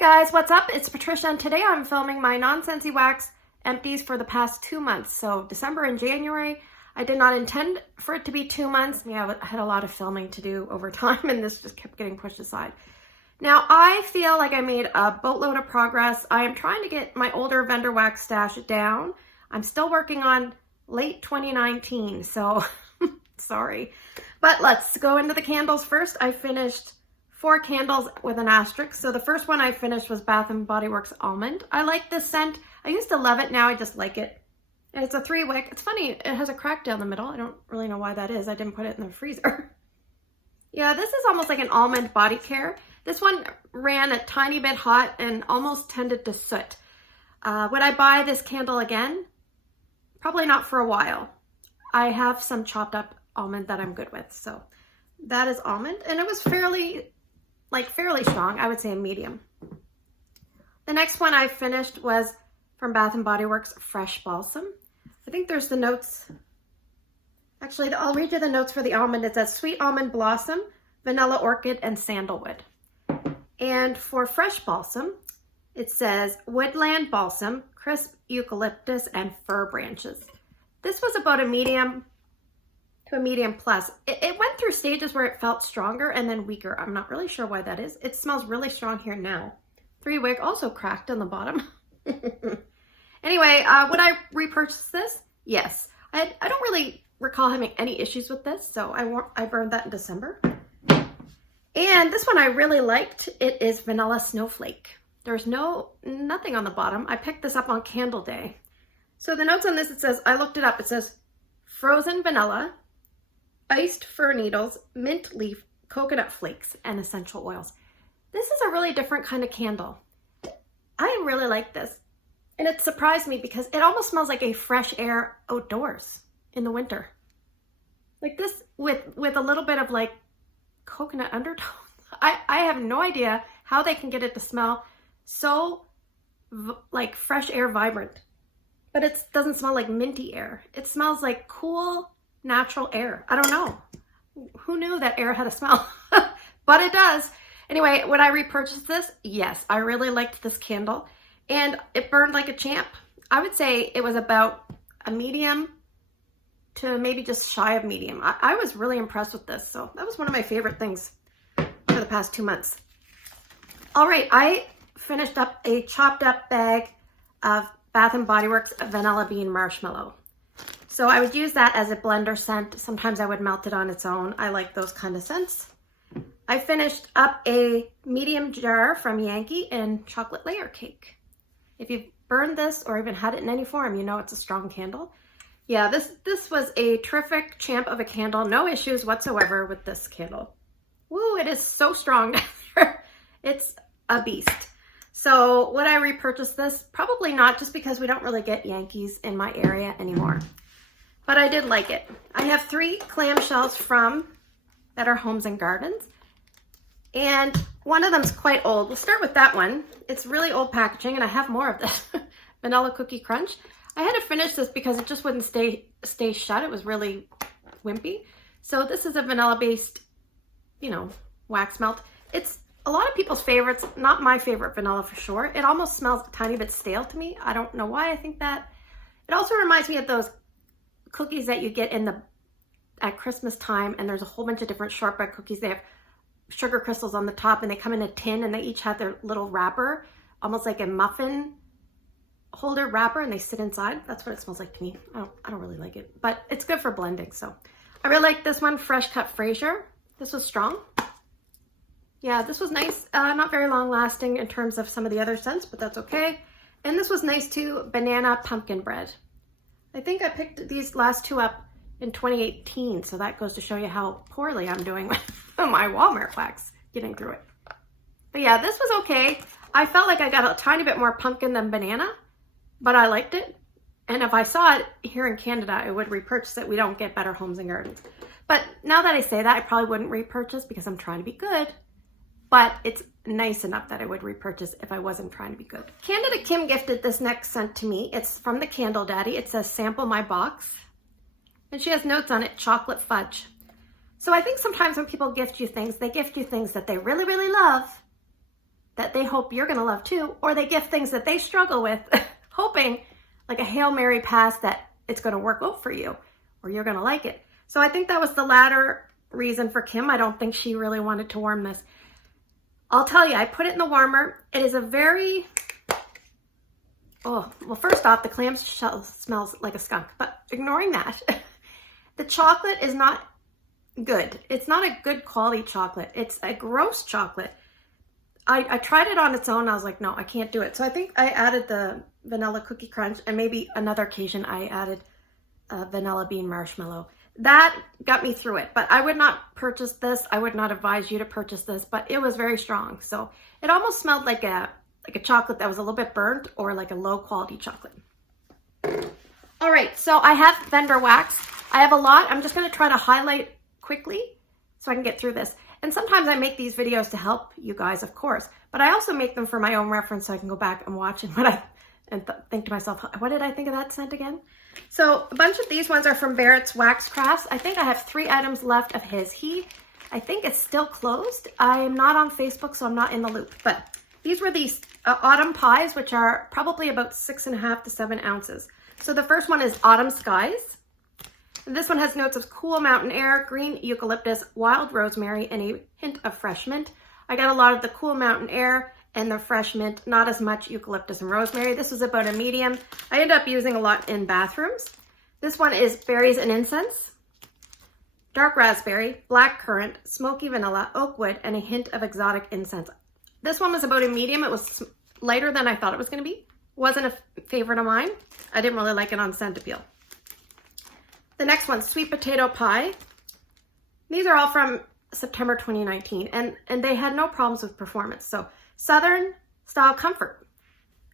guys, what's up? It's Patricia, and today I'm filming my Non-Scentsy wax empties for the past 2 months. So December and January. I did not intend for it to be 2 months. Yeah, I had a lot of filming to do over time, and this just kept getting pushed aside. Now, I feel like I made a boatload of progress. I am trying to get my older vendor wax stash down. I'm still working on late 2019, so sorry. But let's go into the candles first. I finished 4 candles with an asterisk. So the first one I finished was Bath & Body Works Almond. I like this scent. I used to love it. Now I just like it. And it's a 3-wick. It's funny, it has a crack down the middle. I don't really know why that is. I didn't put it in the freezer. Yeah, this is almost like an almond body care. This one ran a tiny bit hot and almost tended to soot. Would I buy this candle again? Probably not for a while. I have some chopped up almond that I'm good with. So that is almond. And it was fairly strong. I would say a medium. The next one I finished was from Bath & Body Works Fresh Balsam. I think there's the notes. Actually, I'll read you the notes for the almond. It says sweet almond blossom, vanilla orchid, and sandalwood. And for Fresh Balsam, it says woodland balsam, crisp eucalyptus, and fir branches. This was about a medium to a medium plus. It went through stages where it felt stronger and then weaker. I'm not really sure why that is. It smells really strong here now. 3-wick, also cracked on the bottom. Anyway, would I repurchase this? Yes. I don't really recall having any issues with this, so I burned that in December. And this one I really liked. It is Vanilla Snowflake. There's nothing on the bottom. I picked this up on Candle Day. So the notes on this, it says, I looked it up. It says frozen vanilla, iced fir needles, mint leaf, coconut flakes, and essential oils. This is a really different kind of candle. I really like this. And it surprised me because it almost smells like a fresh air outdoors in the winter. Like this with a little bit of like coconut undertone. I have no idea how they can get it to smell so like fresh air vibrant. But it doesn't smell like minty air. It smells like cool, natural air. I don't know. Who knew that air had a smell? But it does. Anyway, would I repurchase this? Yes, I really liked this candle. And it burned like a champ. I would say it was about a medium to maybe just shy of medium. I was really impressed with this. So that was one of my favorite things for the past 2 months. All right, I finished up a chopped up bag of Bath & Body Works Vanilla Bean Marshmallow. So I would use that as a blender scent. Sometimes I would melt it on its own. I like those kind of scents. I finished up a medium jar from Yankee in chocolate layer cake. If you've burned this or even had it in any form, you know it's a strong candle. Yeah, this was a terrific champ of a candle. No issues whatsoever with this candle. Woo, it is so strong. It's a beast. So would I repurchase this? Probably not, just because we don't really get Yankees in my area anymore. But I did like it. I have 3 clamshells from Better Homes and Gardens. And one of them's quite old. We'll start with that one. It's really old packaging, and I have more of this. Vanilla Cookie Crunch. I had to finish this because it just wouldn't stay shut. It was really wimpy. So this is a vanilla-based, wax melt. It's a lot of people's favorites. Not my favorite vanilla for sure. It almost smells a tiny bit stale to me. I don't know why I think that. It also reminds me of those cookies that you get at Christmas time, and there's a whole bunch of different shortbread cookies. They have sugar crystals on the top, and they come in a tin, and they each have their little wrapper, almost like a muffin holder wrapper, and they sit inside. That's what it smells like to me. I don't really like it, but it's good for blending. So I really like this one, Fresh Cut Fraser. This was strong. Yeah, this was nice. Not very long lasting in terms of some of the other scents, but that's okay. And this was nice too, Banana Pumpkin Bread. I think I picked these last 2 up in 2018, so that goes to show you how poorly I'm doing with my Walmart wax, getting through it. But yeah, this was okay. I felt like I got a tiny bit more pumpkin than banana, but I liked it. And if I saw it here in Canada, I would repurchase it. We don't get Better Homes and Gardens. But now that I say that, I probably wouldn't repurchase because I'm trying to be good. But it's nice enough that I would repurchase if I wasn't trying to be good. Candida Kim gifted this next scent to me. It's from the Candle Daddy. It says sample my box. And she has notes on it, chocolate fudge. So I think sometimes when people gift you things, they gift you things that they really, really love that they hope you're gonna love too, or they gift things that they struggle with, hoping like a Hail Mary pass that it's gonna work out for you, or you're gonna like it. So I think that was the latter reason for Kim. I don't think she really wanted to warm this. I'll tell you, I put it in the warmer. It is a very, oh, well, first off, the clam shell smells like a skunk, but ignoring that, the chocolate is not good. It's not a good quality chocolate. It's a gross chocolate. I tried it on its own. I was like, no, I can't do it. So I think I added the vanilla cookie crunch, and maybe another occasion I added vanilla bean marshmallow. That got me through it, but I would not purchase this. I would not advise you to purchase this, but it was very strong. So it almost smelled like a chocolate that was a little bit burnt, or like a low quality chocolate. All right, so I have vendor wax. I have a lot. I'm just gonna try to highlight quickly so I can get through this. And sometimes I make these videos to help you guys, of course, but I also make them for my own reference so I can go back and watch and think to myself, what did I think of that scent again? So a bunch of these ones are from Barrett's Wax Crafts. I think I have 3 items left of his. I think it's still closed. I am not on Facebook, so I'm not in the loop, but these were these autumn pies, which are probably about 6.5 to 7 ounces. So the first one is Autumn Skies. This one has notes of cool mountain air, green eucalyptus, wild rosemary, and a hint of fresh mint. I got a lot of the cool mountain air and the fresh mint, not as much eucalyptus and rosemary. This was about a medium. I end up using a lot in bathrooms. This one is berries and incense, dark raspberry, black currant, smoky vanilla, oak wood, and a hint of exotic incense. This one was about a medium. It was lighter than I thought it was going to be. Wasn't a favorite of mine. I didn't really like it on scent appeal. The next one, sweet potato pie. These are all from September 2019, and they had no problems with performance. So Southern style comfort.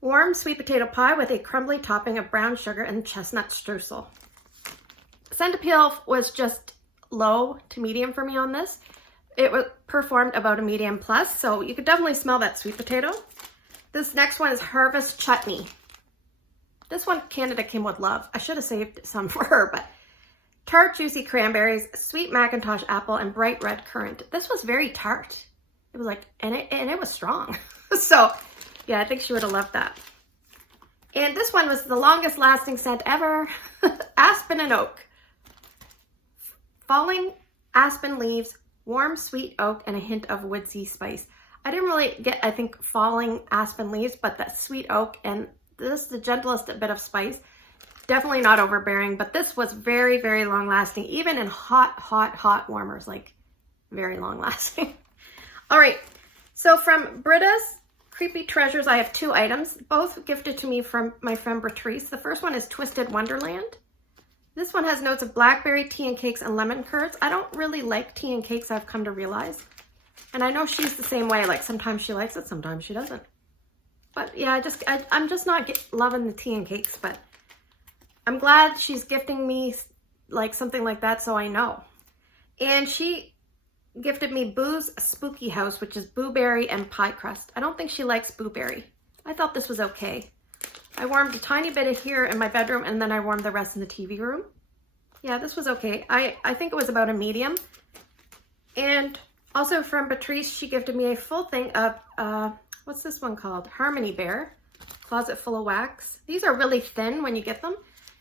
Warm sweet potato pie with a crumbly topping of brown sugar and chestnut streusel. Scent appeal was just low to medium for me on this. It was performed about a medium plus, so you could definitely smell that sweet potato. This next one is Harvest Chutney. This one Canada came with love. I should have saved some for her, but tart juicy cranberries, sweet Macintosh apple, and bright red currant. This was very tart. It was like, and it was strong. So yeah, I think she would have loved that. And this one was the longest lasting scent ever. Aspen and oak. Falling aspen leaves, warm sweet oak, and a hint of woodsy spice. I didn't really get, I think, falling aspen leaves, but that sweet oak, and this is the gentlest bit of spice. Definitely not overbearing, but this was very, very long lasting, even in hot warmers, like very long lasting. All right, so from Brittas Creepy Treasures, I have 2 items, both gifted to me from my friend Brittas. The first one is Twisted Wonderland. This one has notes of blackberry tea and cakes and lemon curds. I don't really like tea and cakes, I've come to realize. And I know she's the same way, like sometimes she likes it, sometimes she doesn't. But yeah, I'm just not loving the tea and cakes, but I'm glad she's gifting me like something like that, so I know. And she gifted me Boo's Spooky House, which is blueberry and pie crust. I don't think she likes blueberry. I thought this was okay. I warmed a tiny bit of here in my bedroom, and then I warmed the rest in the TV room. Yeah, this was okay. I think it was about a medium. And also from Patrice, she gifted me a full thing of, what's this one called? Harmony Bear, Closet Full of Wax. These are really thin when you get them.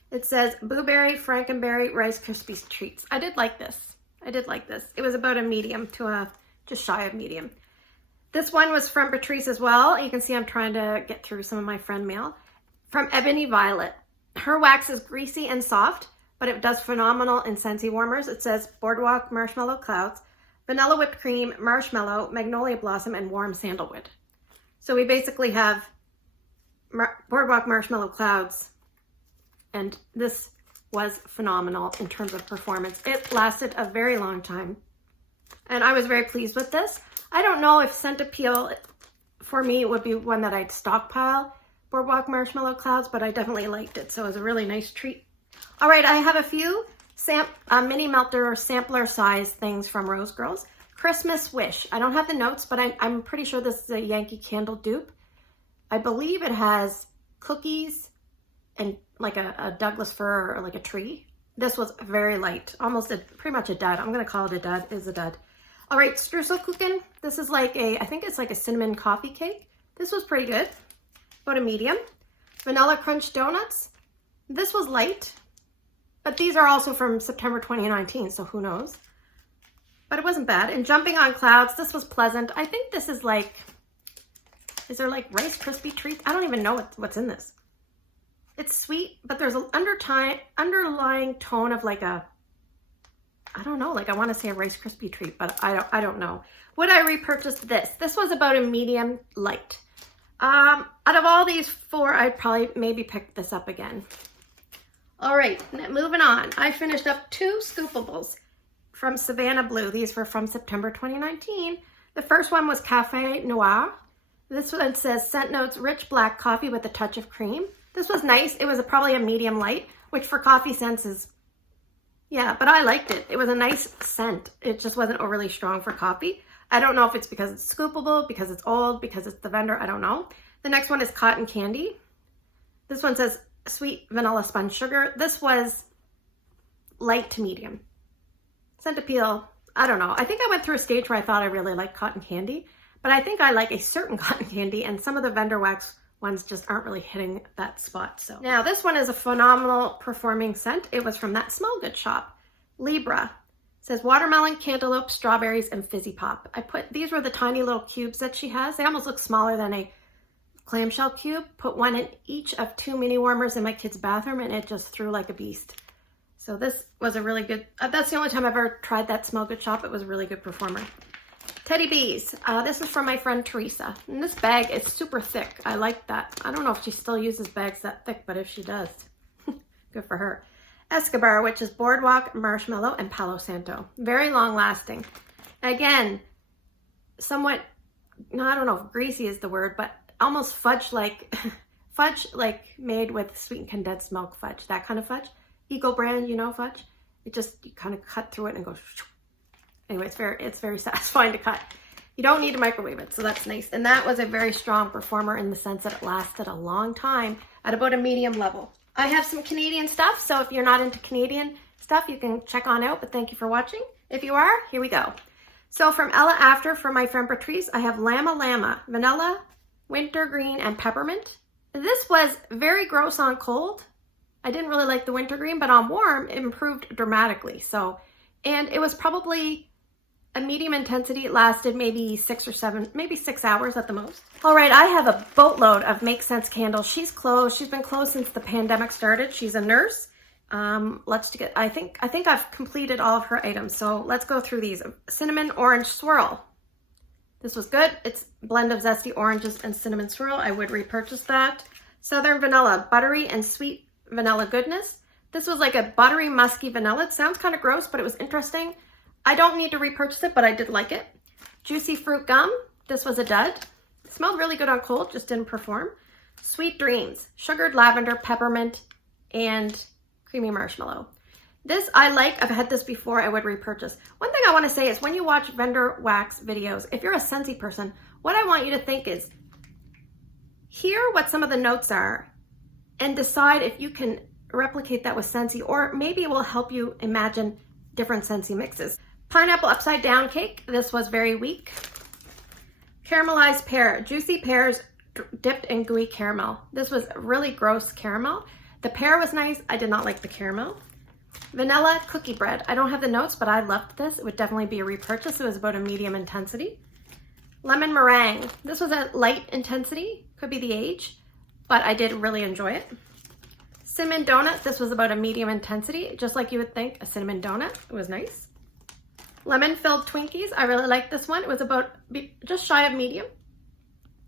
It says Blueberry, Frankenberry, Rice Krispies Treats. I did like this. It was about a medium to a just shy of medium. This one was from Patrice as well. You can see I'm trying to get through some of my friend mail. From Ebony Violet. Her wax is greasy and soft, but it does phenomenal in Scentsy warmers. It says Boardwalk Marshmallow Clouds, Vanilla Whipped Cream, Marshmallow, Magnolia Blossom, and Warm Sandalwood. So we basically have Boardwalk Marshmallow Clouds, and this was phenomenal in terms of performance. It lasted a very long time, and I was very pleased with this. I don't know if scent appeal for me would be one that I'd stockpile, Boardwalk Marshmallow Clouds, but I definitely liked it, so it was a really nice treat. All right, I have a few mini melter sampler size things from Rosegirls. Christmas Wish. I don't have the notes, but I'm pretty sure this is a Yankee candle dupe. I believe it has cookies and like a Douglas fir or like a tree. This was very light, almost pretty much a dud. I'm gonna call it a dud. It's a dud. All right, Streuselkuchen. This is like I think it's like a cinnamon coffee cake. This was pretty good, about a medium. Vanilla Crunch Donuts. This was light, but these are also from September 2019, so who knows. But it wasn't bad. And Jumping on Clouds, this was pleasant. I think this is like, is there like Rice Krispie treats? I don't even know what's in this. It's sweet, but there's an underlying tone of like a, I don't know, like I want to say a Rice Krispie treat, but I don't know. Would I repurchase this? This was about a medium light. Out of all these four, I'd probably maybe pick this up again. All right, moving on. I finished up 2 scoopables from Savannah Blue. These were from September 2019. The first one was Cafe Noir. This one says Scent Notes Rich Black Coffee with a Touch of Cream. This was nice. It was probably a medium light, which for coffee scents is, yeah, but I liked it. It was a nice scent. It just wasn't overly strong for coffee. I don't know if it's because it's scoopable, because it's old, because it's the vendor. I don't know. The next one is Cotton Candy. This one says Sweet Vanilla Sponge Sugar. This was light to medium. Scent appeal, I don't know. I think I went through a stage where I thought I really liked cotton candy, but I think I like a certain cotton candy, and some of the vendor wax ones just aren't really hitting that spot. So now this one is a phenomenal performing scent. It was from that Smell Good shop. Libra. Says watermelon, cantaloupe, strawberries, and fizzy pop. These were the tiny little cubes that she has. They almost look smaller than a clamshell cube. Put one in each of 2 mini warmers in my kid's bathroom, and it just threw like a beast. So this was a really good, that's the only time I've ever tried that Smell Good shop. It was a really good performer. Teddy Bees. This is from my friend Teresa. And this bag is super thick. I like that. I don't know if she still uses bags that thick, but if she does, good for her. Escobar, which is Boardwalk, Marshmallow, and Palo Santo. Very long lasting. Again, somewhat, no, I don't know if greasy is the word, but almost fudge-like, fudge-like made with sweetened condensed milk fudge. That kind of fudge. Eco brand, you know, fudge. It just, you kind of cut through it and goes, anyway, it's very satisfying to cut. You don't need to microwave it, so that's nice. And that was a very strong performer in the sense that it lasted a long time at about a medium level. I have some Canadian stuff, so if you're not into Canadian stuff, you can check on out, but thank you for watching. If you are, here we go. So from Ella After, for my friend Patrice, I have Llama Llama, Vanilla, Wintergreen, and Peppermint. This was very gross on cold. I didn't really like the wintergreen, but on warm, it improved dramatically. So, and it was probably a medium intensity. It lasted maybe 6 or 7, maybe 6 hours at the most. All right, I have a boatload of Make Sense candles. She's closed. She's been closed since the pandemic started. She's a nurse. I think I've completed all of her items. So let's go through these. Cinnamon Orange Swirl. This was good. It's a blend of zesty oranges and cinnamon swirl. I would repurchase that. Southern Vanilla, buttery and sweet vanilla goodness. This was like a buttery, musky vanilla. It sounds kind of gross, but it was interesting. I don't need to repurchase it, but I did like it. Juicy Fruit Gum. This was a dud. It smelled really good on cold, just didn't perform. Sweet Dreams. Sugared lavender, peppermint, and creamy marshmallow. This I like. I've had this before. I would repurchase. One thing I want to say is when you watch vendor wax videos, if you're a Scentsy person, what I want you to think is hear what some of the notes are and decide if you can replicate that with Scentsy, or maybe it will help you imagine different Scentsy mixes. Pineapple Upside Down Cake. This was very weak. Caramelized Pear. Juicy pears dipped in gooey caramel. This was really gross caramel. The pear was nice. I did not like the caramel. Vanilla Cookie Bread. I don't have the notes, but I loved this. It would definitely be a repurchase. It was about a medium intensity. Lemon Meringue. This was a light intensity. Could be the age, but I did really enjoy it. Cinnamon Donut. This was about a medium intensity, just like you would think a cinnamon donut. It was nice. Lemon Filled Twinkies. I really liked this one. It was about just shy of medium.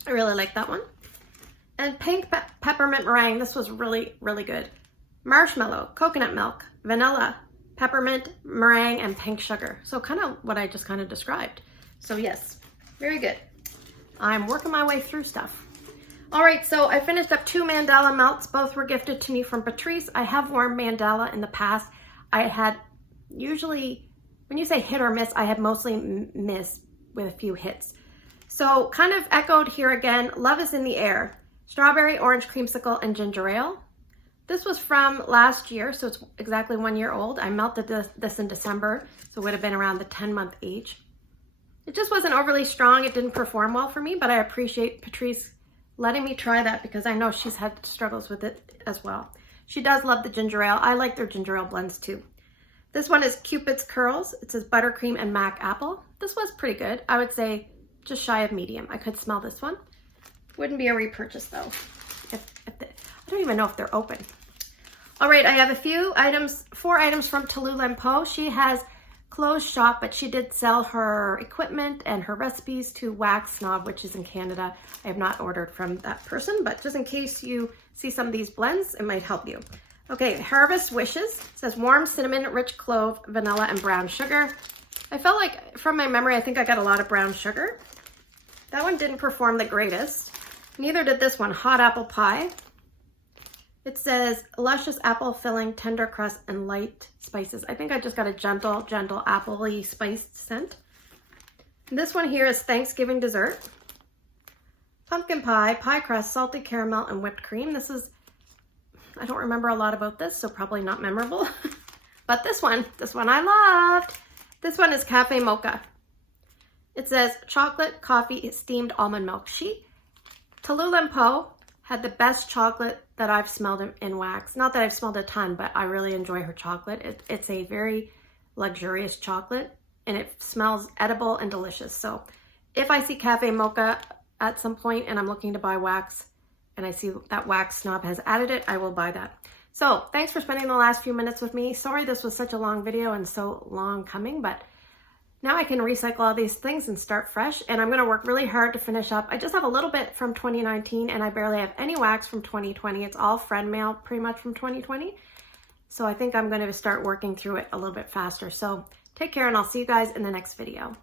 I really liked that one. And Pink Peppermint Meringue. This was really, really good. Marshmallow, coconut milk, vanilla, peppermint, meringue, and pink sugar. So kind of what I just kind of described. So yes, very good. I'm working my way through stuff. All right, so I finished up 2 Mandala melts. Both were gifted to me from Patrice. I have worn Mandala in the past. I had usually, when you say hit or miss, I had mostly miss with a few hits. So kind of echoed here again. Love is in the Air. Strawberry, orange creamsicle, and ginger ale. This was from last year, so it's exactly 1 year old. I melted this in December, so it would have been around the 10-month age. It just wasn't overly strong. It didn't perform well for me, but I appreciate Patrice letting me try that because I know she's had struggles with it as well. She does love the ginger ale. I like their ginger ale blends too. This one is Cupid's Curls. It says buttercream and mac apple. This was pretty good. I would say just shy of medium. I could smell this one. Wouldn't be a repurchase though. I don't even know if they're open. All right, I have a few items, 4 items from Tallulah & Po. She has closed shop, but she did sell her equipment and her recipes to Wax Snob, which is in Canada. I have not ordered from that person, but just in case you see some of these blends, it might help you. Okay, Harvest Wishes. It says warm cinnamon, rich clove, vanilla, and brown sugar. I felt like, from my memory, I think I got a lot of brown sugar. That one didn't perform the greatest. Neither did this one, Hot Apple Pie. It says luscious apple filling, tender crust, and light spices. I think I just got a gentle apple-y spiced scent. This one here is Thanksgiving Dessert. Pumpkin pie, pie crust, salted caramel, and whipped cream. This is, I don't remember a lot about this, so probably not memorable. But this one I loved. This one is Cafe Mocha. It says chocolate, coffee, steamed almond milk. Tallulah & Po had the best chocolate that I've smelled in wax. Not that I've smelled a ton, but I really enjoy her chocolate. It's a very luxurious chocolate and it smells edible and delicious. So if I see Cafe Mocha at some point and I'm looking to buy wax and I see that Wax Snob has added it, I will buy that. So thanks for spending the last few minutes with me. Sorry this was such a long video and so long coming, but now I can recycle all these things and start fresh, and I'm going to work really hard to finish up. I just have a little bit from 2019 and I barely have any wax from 2020. It's all friend mail pretty much from 2020. So I think I'm going to start working through it a little bit faster. So take care and I'll see you guys in the next video.